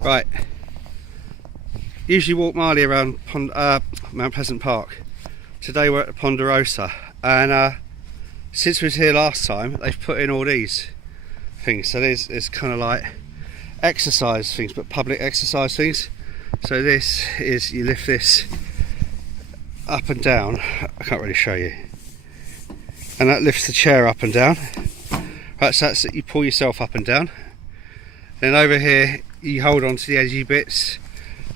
Right, usually walk Marley around Mount Pleasant Park. Today we're at the Ponderosa, and since we was here last time, they've put in all these things. So there's kind of like exercise things, but public exercise things. So this is, you lift this up and down. I can't really show you. And that lifts the chair up and down. Right, so that's it, you pull yourself up and down. Then over here, you hold on to the edgy bits,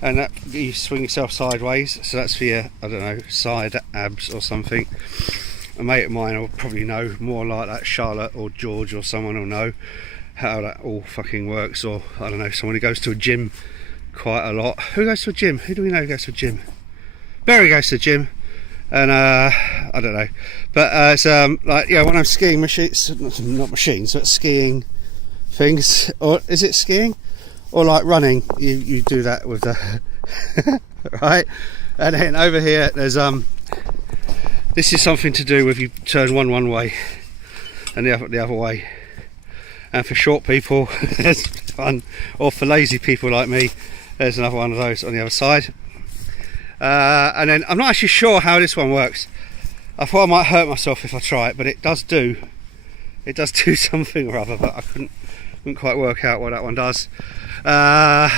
and that you swing yourself sideways. So that's for your, I don't know, side abs or something. A mate of mine will probably know more like that, Charlotte or George or someone will know how that all fucking works. Or I don't know, someone who goes to a gym quite a lot. Who goes to a gym? Who do we know goes to a gym? Barry goes to the gym, and I don't know, but it's like, yeah, one of skiing machines, not machines, but skiing things. Or is it skiing or like running? You do that with the right. And then over here there's this is something to do with, you turn one way and the other way, and for short people there's one, or for lazy people like me there's another one of those on the other side. And then I'm not actually sure how this one works. I thought I might hurt myself if I try it, but it does do something or other, but I couldn't quite work out what that one does. Have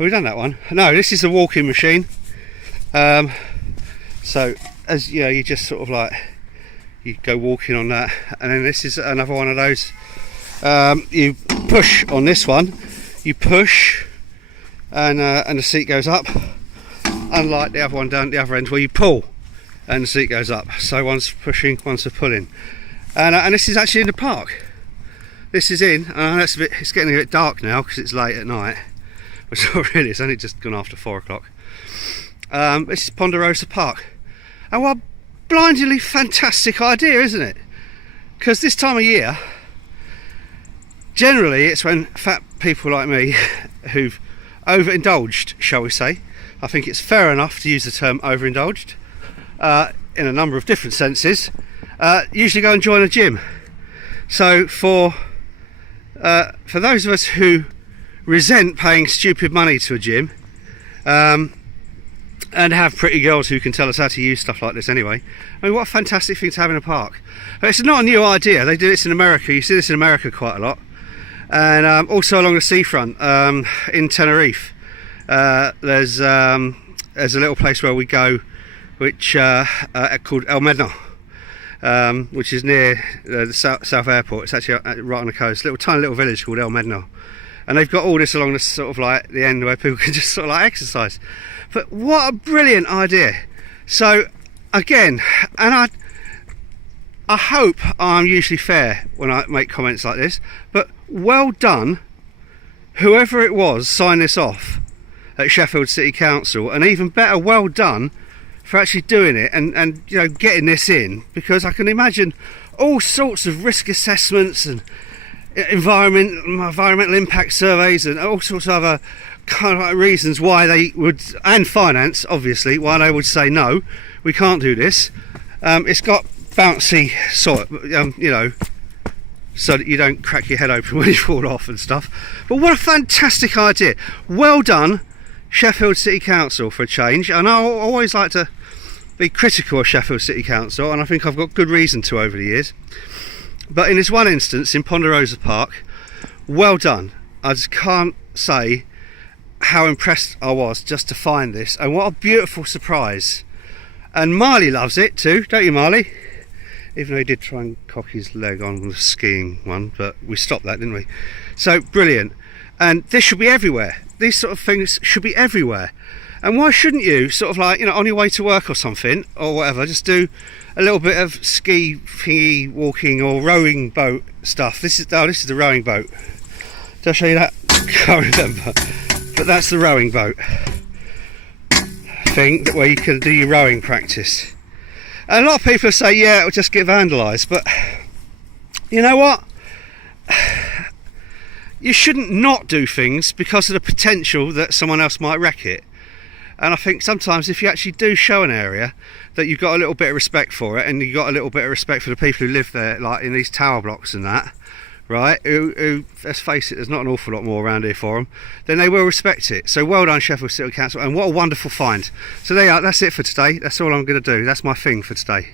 we done that one? No, this is a walking machine. So as you know, you just sort of like, you go walking on that, and then this is another one of those. You push on this one, you push, and the seat goes up. Unlike the other one down at the other end where you pull and the seat goes up. So one's pushing, one's pulling. And this is actually in the park. This is in, it's getting a bit dark now because it's late at night. Which not really, it's only just gone after 4 o'clock. This is Ponderosa Park. And what a blindingly fantastic idea, isn't it? Because this time of year, generally it's when fat people like me who've overindulged, shall we say. I think it's fair enough to use the term overindulged in a number of different senses. Usually go and join a gym. So for those of us who resent paying stupid money to a gym, and have pretty girls who can tell us how to use stuff like this anyway, I mean, what a fantastic thing to have in a park. It's not a new idea. They do this in America. You see this in America quite a lot, and also along the seafront in Tenerife. There's a little place where we go, which called El Medno, which is near the South Airport. It's actually right on the coast, tiny little village called El Medno, and they've got all this along the sort of like the end where people can just sort of like exercise. But what a brilliant idea! So again, and I hope I'm usually fair when I make comments like this, but well done, whoever it was signed this off at Sheffield City Council, and even better, well done for actually doing it and you know, getting this in, because I can imagine all sorts of risk assessments and environmental impact surveys and all sorts of other kind of like reasons why they would, and finance obviously, why they would say no, we can't do this. It's got bouncy sort of, you know, so that you don't crack your head open when you fall off and stuff. But what a fantastic idea. Well done, Sheffield City Council, for a change. And I always like to be critical of Sheffield City Council, and I think I've got good reason to over the years. But in this one instance, in Ponderosa Park, well done. I just can't say how impressed I was just to find this, and what a beautiful surprise. And Marley loves it too, don't you, Marley? Even though he did try and cock his leg on the skiing one, but we stopped that, didn't we? So brilliant. And this should be everywhere. These sort of things should be everywhere. And why shouldn't you, sort of like, you know, on your way to work or something, or whatever, just do a little bit of ski thingy walking or rowing boat stuff. This is the rowing boat. Did I show you that? I can't remember. But that's the rowing boat thing where you can do your rowing practice. And a lot of people say, yeah, it'll just get vandalised, but you know what? You shouldn't not do things because of the potential that someone else might wreck it. And I think sometimes if you actually do show an area that you've got a little bit of respect for it, and you've got a little bit of respect for the people who live there, like in these tower blocks and that, right, who, let's face it, there's not an awful lot more around here for them, then they will respect it. So well done, Sheffield City Council, and what a wonderful find. So there you are, that's it for today. That's all I'm going to do. That's my thing for today.